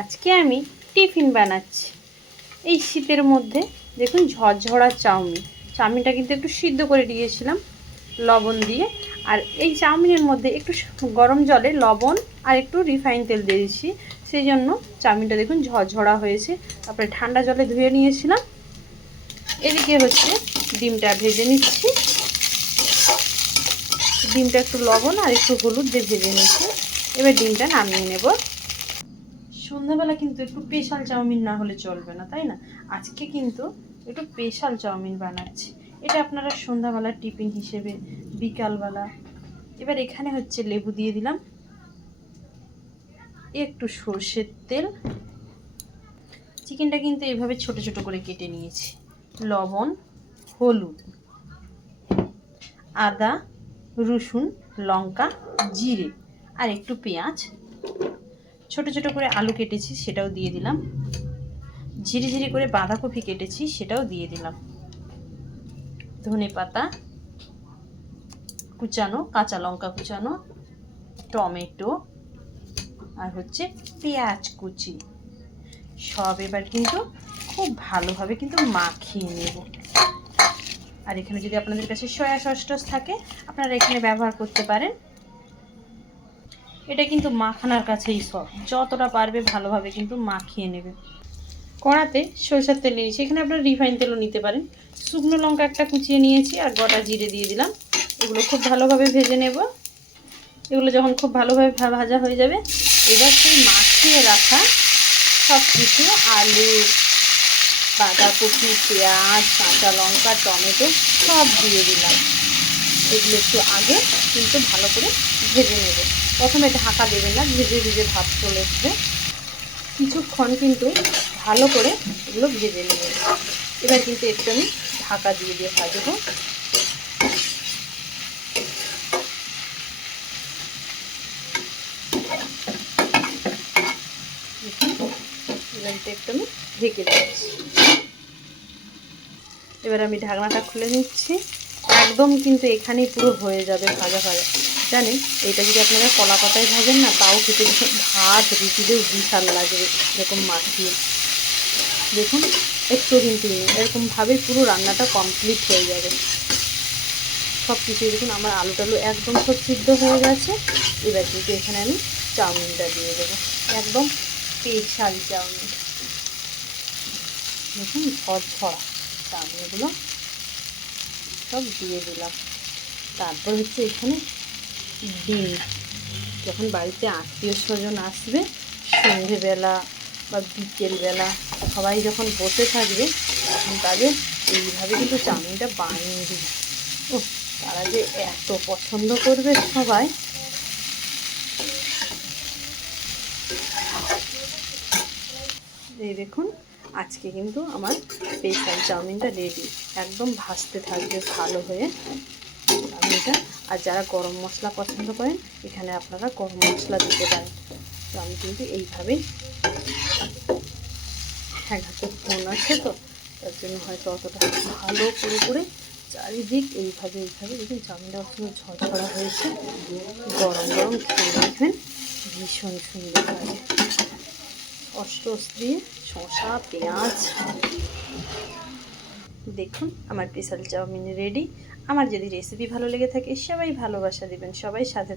আজকে আমি টিফিন বানাচ্ছি। এই শীতের মধ্যে দেখুন ঝরঝরা চাউমিন। চাউমিনটা কিন্তু একটু সিদ্ধ করে দিয়েছিলাম লবণ দিয়ে। আর এই চাউমিনের মধ্যে একটু গরম জলে লবণ আর একটু রিফাইন তেল দিয়েছি। সেই জন্য চাউমিনটা দেখুন ঝরঝরা হয়েছে। তারপরে ঠান্ডা জলে ধুয়ে নিয়েছিলাম। এদিকে হচ্ছে ডিমটা ভেজে নিচ্ছি। ডিমটা একটু লবণ আর একটু হলুদ দিয়ে ভেজে নিচ্ছি। এবার ডিমটা নামিয়ে নেব। সন্ধ্যাবেলা কিন্তু একটু স্পেশাল চাউমিন না হলে চলবে না, তাই না? আজকে কিন্তু একটু স্পেশাল চাউমিন বানাচ্ছি। এটা আপনারা সন্ধ্যাবেলা টিফিন হিসেবে, বিকালবেলা। এবার এখানে হচ্ছে লেবু দিয়ে দিলাম। একটু সর্ষের তেল। চিকেনটা কিন্তু এভাবে ছোট ছোট করে কেটে নিয়েছি। লবণ, হলুদ, আদা, রসুন, লঙ্কা, জিরে আর একটু পেঁয়াজ। ছোট ছোট করে আলু কেটেছি, সেটাও দিয়ে দিলাম। ঝিরি ঝিরি করে বাঁধাকপি কেটেছি, সেটাও দিয়ে দিলাম। ধনে পাতা কুচানো, কাঁচা লঙ্কা কুচানো, টমেটো আর হচ্ছে পেঁয়াজ কুচি। সব এবার কিন্তু খুব ভালোভাবে কিন্তু মাখিয়ে নেব। আর এখানে যদি আপনাদের কাছে সয়া সস টস থাকে, আপনারা এখানে ব্যবহার করতে পারেন। এটা কিন্তু মাখানার কাছেই সব। যতটা পারবে ভালোভাবে কিন্তু মাখিয়ে নেবে। কড়াতে সরষের তেল নিয়েছি। এখানে আপনারা রিফাইন তেলও নিতে পারেন। শুকনো লঙ্কা একটা কুচিয়ে নিয়েছি আর গোটা জিরে দিয়ে দিলাম। এগুলো খুব ভালোভাবে ভেজে নেব। এগুলো যখন খুব ভালোভাবে ভাজা হয়ে যাবে, এবার সেই মাখিয়ে রাখা সব কিছু আলু, বাঁধাকপি, পেঁয়াজ, কাঁচা লঙ্কা, টমেটো সব দিয়ে দিলাম। এগুলো একটু আগে কিন্তু ভালো করে ভেজে নেব। প্রথমে ঢাকা দেবেন না, ভেজে ভেজে ভাব চলে আসবে কিছুক্ষণ কিন্তু ভালো করে এগুলো ভেজে নেবে। এবার কিন্তু একটু আমি ঢাকা দিয়ে দিয়ে ভাজবো। একটু আমি ঢেকে দিচ্ছি। এবার আমি ঢাকনাটা খুলে নিচ্ছি। একদম কিন্তু এখানেই পুরো হয়ে যাবে ভাজা ভাজা। জানেন, এটা যদি আপনারা কলা পাতায় ভাজেন না, তাও খেতে ভাত, রুটিতেও বিশাল লাগে এরকম মাখিয়ে দেখুন, একটু কিন্তু নেই। এরকমভাবেই পুরো রান্নাটা কমপ্লিট হয়ে যাবে। সব কিছুই দেখুন, আমার আলু টালু একদম সব সিদ্ধ হয়ে গেছে। এবার কিন্তু এখানে আমি চাউমিনটা দিয়ে দেবো। একদম স্পেশাল চাউমিন। দেখুন, ঝরঝরা চাউমিনগুলো সব দিয়ে দিলাম। তারপর হচ্ছে এখানে ডিম। যখন বাড়িতে আত্মীয় স্বজন আসবে, সন্ধেবেলা বা বিকেলবেলা সবাই যখন বসে থাকবে, তখন তাদের এইভাবে কিন্তু চাউমিনটা বানিয়ে দিবে। ও তারা যে এত পছন্দ করবে সবাই। এই দেখুন আজকে কিন্তু আমার স্পেশাল চাউমিনটা রেডি একদম ভাজতে থাকবে ভালো হয়ে। চাউমিনটা আর যারা গরম মশলা পছন্দ করেন, এখানে আপনারা গরম মশলা দিতে পারেন। তো আমি কিন্তু এইভাবেই এক হাতে ফোন আছে তো, তার জন্য হয়তো অতটা ভালো করে করে চারিদিক এইভাবে এইভাবে দেখুন চাউমিনটা পুরো ঝরঝরা হয়েছে। গরম গরম খেয়ে দেখবেন ভীষণ সুন্দর লাগে। অষ্টস শসা, পেঁয়াজ। দেখুন, আমার স্পেশাল চাউমিন রেডি আমার যদি রেসিপি ভালো লেগে থাকে, সবাই ভালোবাসা দেবেন। সবাই সাথে